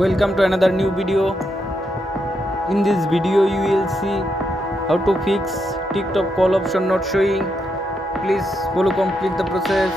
Welcome to another new video. In this video you will see how to fix TikTok call option not showing. Please follow complete the process.